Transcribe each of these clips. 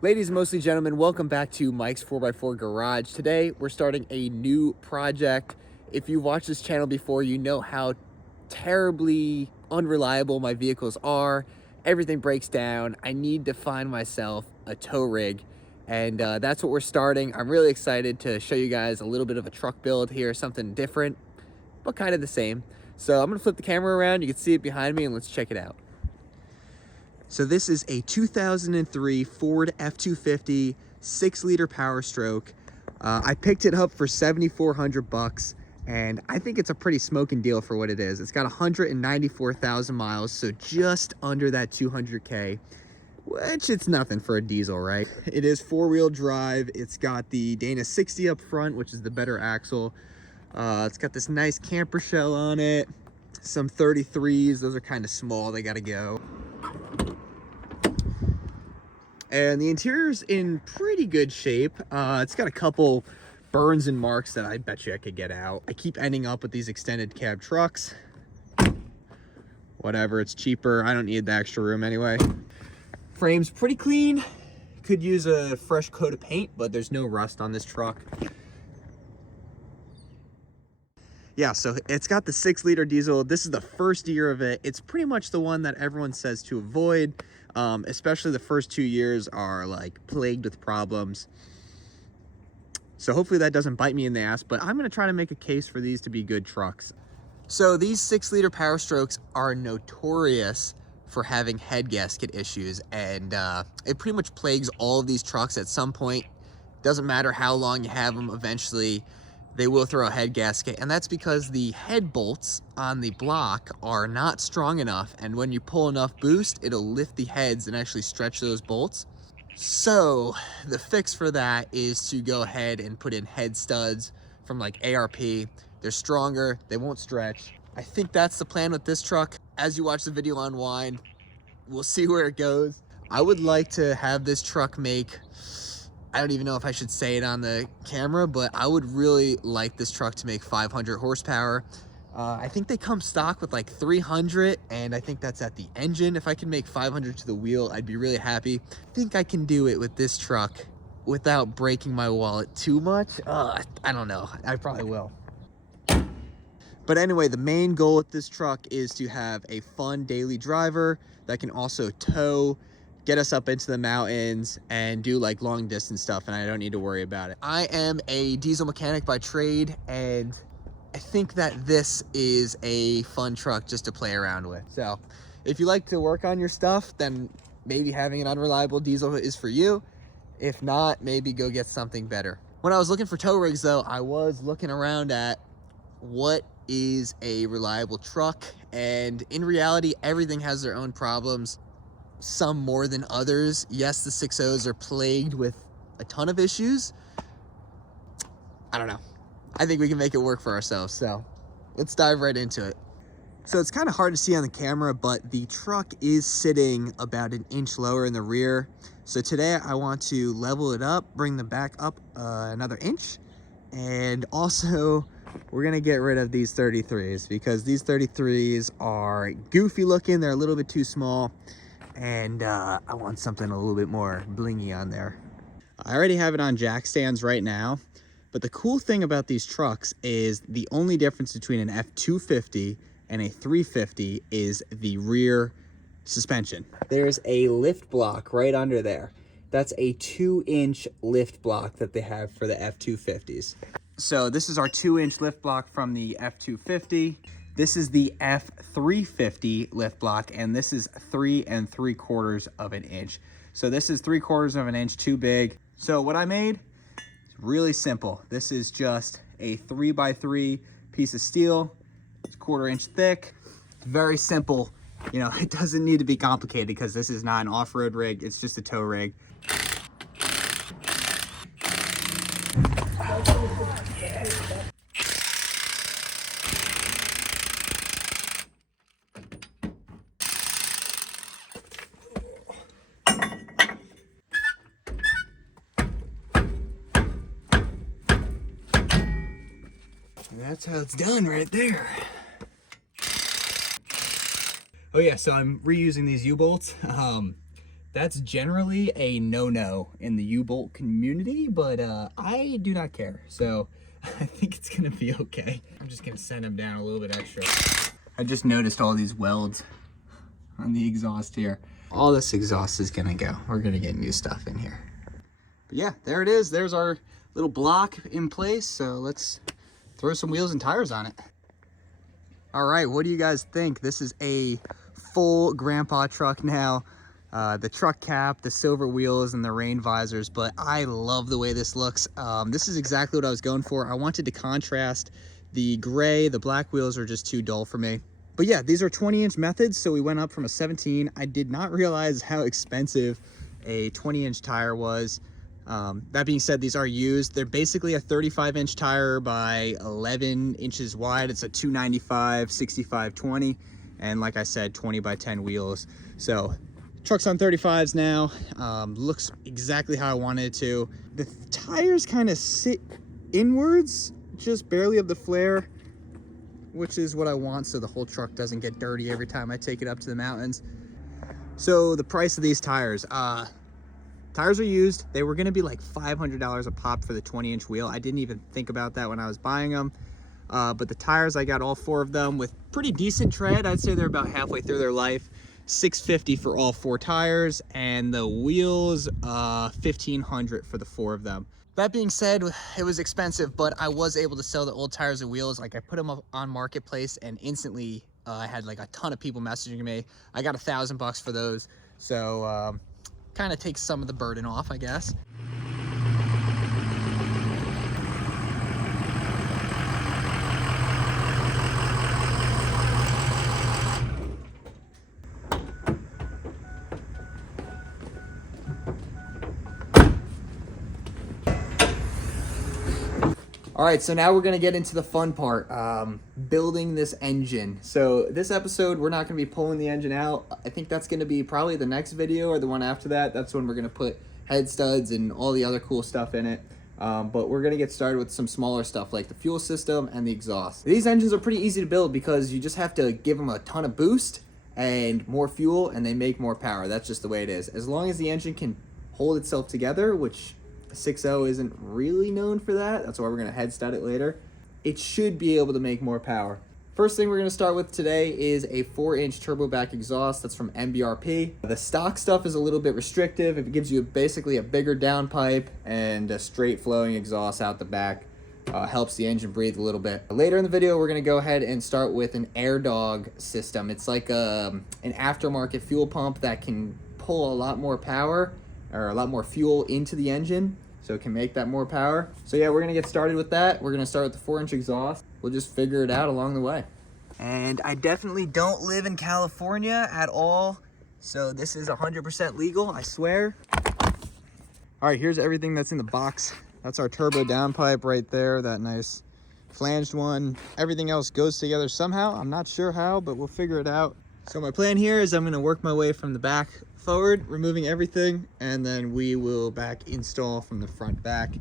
Ladies and mostly gentlemen, welcome back to Mike's 4x4 Garage. Today, we're starting a new project. If you've watched this channel before, you know how terribly unreliable my vehicles are. Everything breaks down. I need to find myself a tow rig, and that's what we're starting. I'm really excited to show you guys a little bit of a truck build here, something different, but kind of the same. So I'm gonna flip the camera around. You can see it behind me, and let's check it out. So this is a 2003 Ford F-250 6-liter Power Stroke. I picked it up for $7,400 and I think it's a pretty smoking deal for what it is. It's got 194,000 miles, so just under that 200K, which it's nothing for a diesel, right? It is 4-wheel drive. It's got the Dana 60 up front, which is the better axle. It's got this nice camper shell on it. Some 33s, those are kind of small, they gotta go. And the interior's in pretty good shape. It's got a couple burns and marks that I bet you I could get out. I keep ending up with these extended cab trucks. Whatever, it's cheaper. I don't need the extra room anyway. Frame's pretty clean. Could use a fresh coat of paint, but there's no rust on this truck. Yeah, so it's got the 6-liter diesel. This is the first year of it. It's pretty much the one that everyone says to avoid. Especially the first 2 years are like plagued with problems. So hopefully that doesn't bite me in the ass, but I'm gonna try to make a case for these to be good trucks. So these 6-liter Power Strokes are notorious for having head gasket issues, and it pretty much plagues all of these trucks at some point. Doesn't matter how long you have them, eventually they will throw a head gasket, and that's because the head bolts on the block are not strong enough, and when you pull enough boost, it'll lift the heads and actually stretch those bolts. So the fix for that is to go ahead and put in head studs from like ARP. They're stronger, they won't stretch. I think that's the plan with this truck. As you watch the video unwind, we'll see where it goes. I would like to have this truck make, I don't even know if I should say it on the camera, but I would really like this truck to make 500 horsepower. I think they come stock with like 300, and I think that's at the engine. If I can make 500 to the wheel, I'd be really happy. I think I can do it with this truck without breaking my wallet too much. I don't know, I probably will. But anyway, the main goal with this truck is to have a fun daily driver that can also tow, get us up into the mountains, and do like long distance stuff, and I don't need to worry about it. I am a diesel mechanic by trade, and I think that this is a fun truck just to play around with. So if you like to work on your stuff, then maybe having an unreliable diesel is for you. If not, maybe go get something better. When I was looking for tow rigs though, I was looking around at what is a reliable truck, and in reality, everything has their own problems. Some more than others. Yes, the 6.0s are plagued with a ton of issues. I don't know. I think we can make it work for ourselves, so let's dive right into it. So it's kind of hard to see on the camera, but the truck is sitting about an inch lower in the rear. So today I want to level it up, bring the back up another inch, and also we're gonna get rid of these 33s because these 33s are goofy looking. They're a little bit too small, and I want something a little bit more blingy on there. I already have it on jack stands right now, but the cool thing about these trucks is the only difference between an F-250 and a 350 is the rear suspension. There's a lift block right under there. That's a 2-inch lift block that they have for the F-250s. So this is our 2-inch lift block from the F-250. This is the F-350 lift block, and this is 3 3/4 of an inch. So this is 3/4 of an inch too big. So what I made is really simple. This is just a 3x3 piece of steel. It's 1/4 inch thick. It's very simple. You know, it doesn't need to be complicated because this is not an off-road rig. It's just a tow rig. And that's how it's done right there. Oh yeah, so I'm reusing these U-bolts. That's generally a no-no in the U-bolt community, but I do not care. So I think it's gonna be okay. I'm just gonna send them down a little bit extra. I just noticed all these welds on the exhaust here. All this exhaust is gonna go. We're gonna get new stuff in here. But yeah, there it is. There's our little block in place. So let's throw some wheels and tires on it. All right, what do you guys think? This is a full grandpa truck now. The truck cap, the silver wheels, and the rain visors, but I love the way this looks. This is exactly what I was going for. I wanted to contrast the gray. The black wheels are just too dull for me. But yeah, these are 20-inch methods, so we went up from a 17. I did not realize how expensive a 20-inch tire was. That being said, these are used. They're basically a 35-inch tire by 11 inches wide. It's a 295 65/20, and like I said, 20 by 10 wheels. So truck's on 35s now. Looks exactly how I wanted it to. The tires kind of sit inwards, just barely of the flare, which is what I want so the whole truck doesn't get dirty every time I take it up to the mountains. So the price of these tires, tires are used. They were gonna be like $500 a pop for the 20-inch wheel. I didn't even think about that when I was buying them. But the tires, I got all 4 of them with pretty decent tread. I'd say they're about halfway through their life. $650 for all 4 tires, and the wheels, $1,500 for the 4 of them. That being said, it was expensive, but I was able to sell the old tires and wheels. Like, I put them up on Marketplace, and instantly I had like a ton of people messaging me. I got $1,000 for those, so kind of takes some of the burden off, I guess. All right, so now we're gonna get into the fun part, building this engine. So this episode, we're not gonna be pulling the engine out. I think that's gonna be probably the next video or the one after that. That's when we're gonna put head studs and all the other cool stuff in it. But we're gonna get started with some smaller stuff like the fuel system and the exhaust. These engines are pretty easy to build because you just have to give them a ton of boost and more fuel, and they make more power. That's just the way it is. As long as the engine can hold itself together, which 6.0 isn't really known for that. That's why we're gonna head stud it later. It should be able to make more power. First thing we're gonna start with today is a 4-inch turbo back exhaust. That's from MBRP. The stock stuff is a little bit restrictive. It gives you basically a bigger downpipe and a straight flowing exhaust out the back. Helps the engine breathe a little bit. Later in the video, we're gonna go ahead and start with an air dog system. It's like an aftermarket fuel pump that can pull a lot more power or a lot more fuel into the engine, so it can make that more power. So yeah, we're gonna get started with that. We're gonna start with the 4-inch exhaust. We'll just figure it out along the way. And I definitely don't live in California at all, so this is 100% legal, I swear. All right, here's everything that's in the box. That's our turbo downpipe right there, that nice flanged one. Everything else goes together somehow. I'm not sure how, but we'll figure it out. So my plan here is I'm gonna work my way from the back forward, removing everything, and then we will back install from the front back.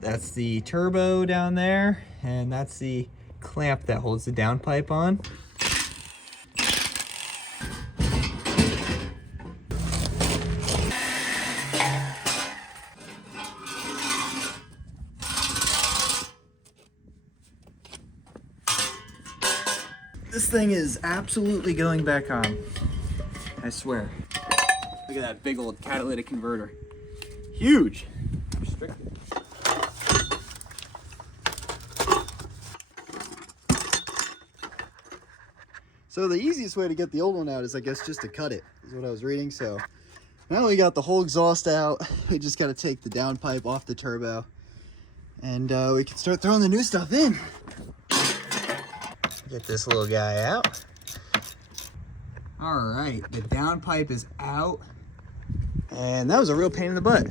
That's the turbo down there, and that's the clamp that holds the downpipe on. This thing is absolutely going back on, I swear. Look at that big old catalytic converter. Huge. Restricted. So the easiest way to get the old one out is, I guess, just to cut it, is what I was reading. So now we got the whole exhaust out. We just got to take the downpipe off the turbo, and we can start throwing the new stuff in. Get this little guy out. All right, the downpipe is out, and that was a real pain in the butt.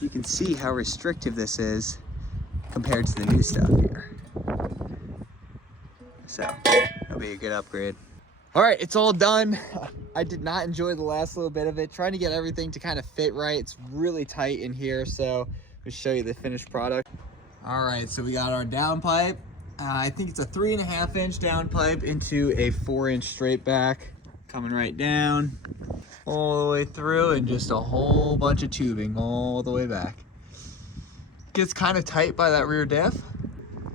You can see how restrictive this is compared to the new stuff here. So that'll be a good upgrade. All right, it's all done. I did not enjoy the last little bit of it, trying to get everything to kind of fit right. It's really tight in here, so I'll show you the finished product. All right, so we got our downpipe. I think it's a 3.5-inch downpipe into a 4-inch straight back. coming right down all the way through, and just a whole bunch of tubing all the way back. Gets kind of tight by that rear diff.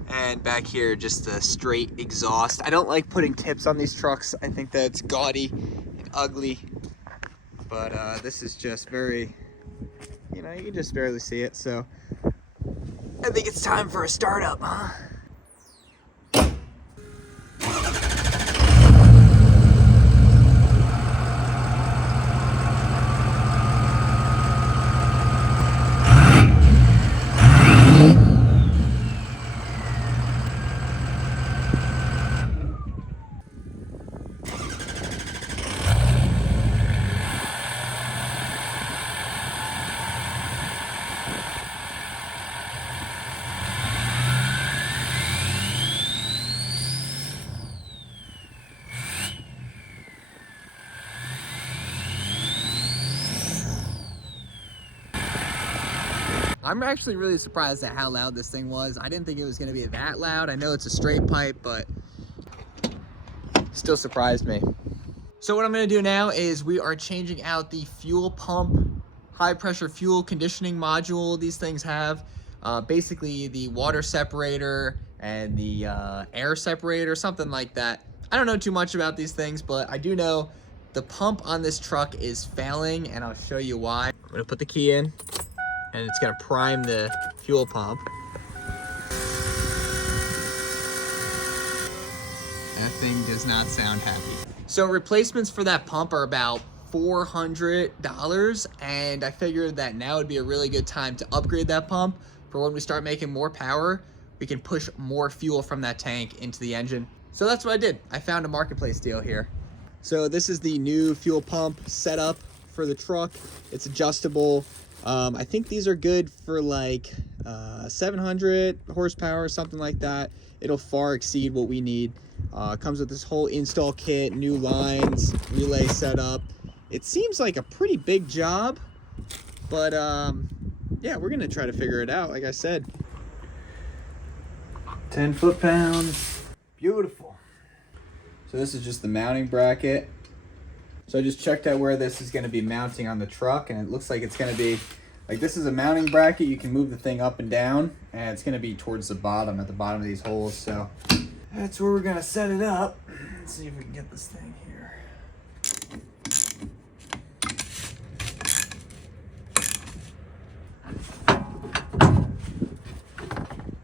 And back here, just a straight exhaust. I don't like putting tips on these trucks. I think that's gaudy and ugly. But this is just very, you know, you can just barely see it. So I think it's time for a startup, huh? I'm actually really surprised at how loud this thing was. I didn't think it was going to be that loud. I know it's a straight pipe, but still surprised me. So what I'm going to do now is we are changing out the fuel pump, high pressure fuel conditioning module these things have. Basically the water separator and the air separator, something like that. I don't know too much about these things, but I do know the pump on this truck is failing, and I'll show you why. I'm going to put the key in, and it's gonna prime the fuel pump. That thing does not sound happy. So replacements for that pump are about $400, and I figured that now would be a really good time to upgrade that pump for when we start making more power. We can push more fuel from that tank into the engine. So that's what I did. I found a marketplace deal here. So this is the new fuel pump setup for the truck. It's adjustable. I think these are good for like 700 horsepower, something like that. It'll far exceed what we need. Comes with this whole install kit, new lines, relay setup. It seems like a pretty big job, but yeah, we're gonna try to figure it out. Like I said, 10 foot-pounds, beautiful. So this is just the mounting bracket. So I just checked out where this is going to be mounting on the truck, and it looks like it's going to be, like, this is a mounting bracket. You can move the thing up and down, and it's going to be towards the bottom, at the bottom of these holes. So that's where we're going to set it up. Let's see if we can get this thing here.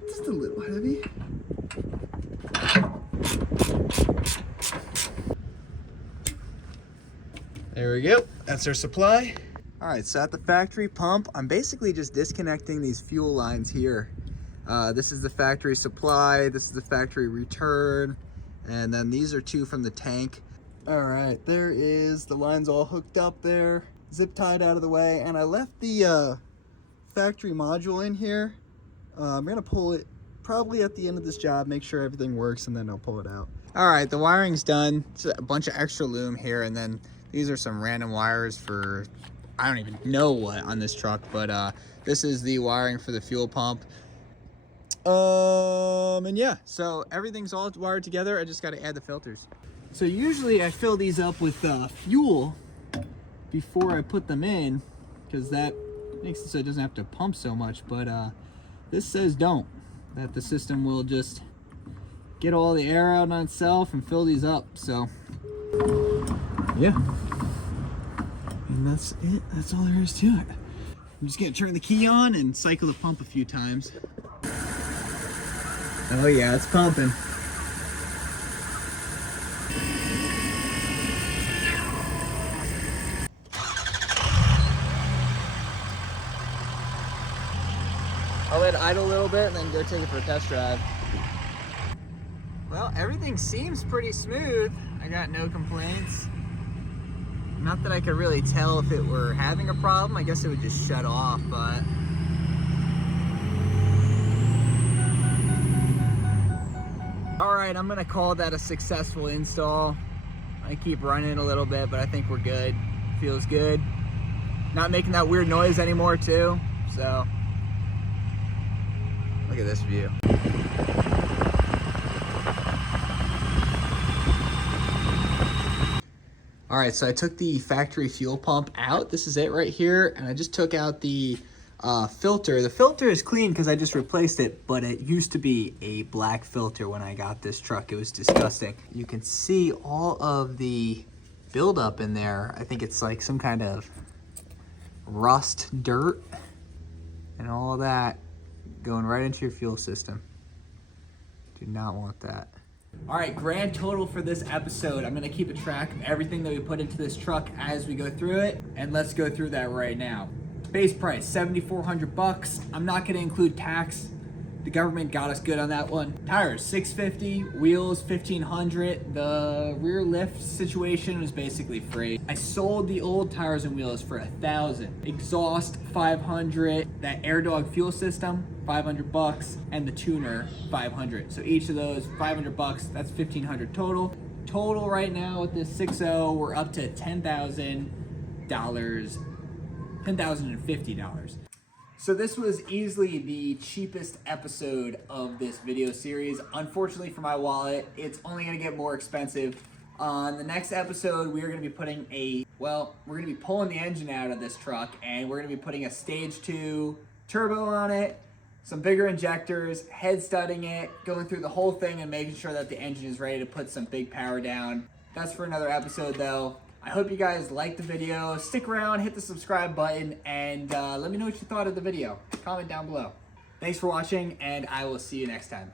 Just a little heavy. There we go, that's our supply. All right, so at the factory pump, I'm basically just disconnecting these fuel lines here. This is the factory supply, this is the factory return, and then these are two from the tank. All right, there is the lines all hooked up there, zip tied out of the way, and I left the factory module in here. I'm gonna pull it probably at the end of this job, make sure everything works, and then I'll pull it out. All right, the wiring's done. It's a bunch of extra loom here, and then these are some random wires for, I don't even know what on this truck, but this is the wiring for the fuel pump. And yeah, so everything's all wired together. I just got to add the filters. So usually I fill these up with fuel before I put them in, because that makes it so it doesn't have to pump so much, but this says don't, that the system will just get all the air out on itself and fill these up. So yeah, and that's it. That's all there is to it. I'm just gonna turn the key on and cycle the pump a few times. Oh yeah, it's pumping. I'll let it idle a little bit and then go take it for a test drive. Well, everything seems pretty smooth. I got no complaints. Not that I could really tell if it were having a problem. I guess it would just shut off, but all right, I'm gonna call that a successful install. I keep running it a little bit, but I think we're good. Feels good. Not making that weird noise anymore too, so look at this view. All right, so I took the factory fuel pump out. This is it right here. And I just took out the filter. The filter is clean because I just replaced it, but it used to be a black filter when I got this truck. It was disgusting. You can see all of the buildup in there. I think it's like some kind of rust, dirt, and all that going right into your fuel system. Do not want that. All right, grand total for this episode. I'm gonna keep a track of everything that we put into this truck as we go through it, and let's go through that right now. Base price, $7,400. I'm not gonna include tax. The government got us good on that one. Tires, $650, wheels, $1,500. The rear lift situation was basically free. I sold the old tires and wheels for $1,000. Exhaust, $500. That AirDog fuel system, $500, and the tuner, $500. So each of those, $500, that's $1,500 total. Total right now with this 6.0, we're up to $10,050. So this was easily the cheapest episode of this video series. Unfortunately for my wallet, it's only gonna get more expensive. On the next episode, we are gonna be putting we're gonna be pulling the engine out of this truck, and we're gonna be putting a stage 2 turbo on it, some bigger injectors, head studding it, going through the whole thing and making sure that the engine is ready to put some big power down. That's for another episode though. I hope you guys liked the video. Stick around, hit the subscribe button, and let me know what you thought of the video. Comment down below. Thanks for watching, and I will see you next time.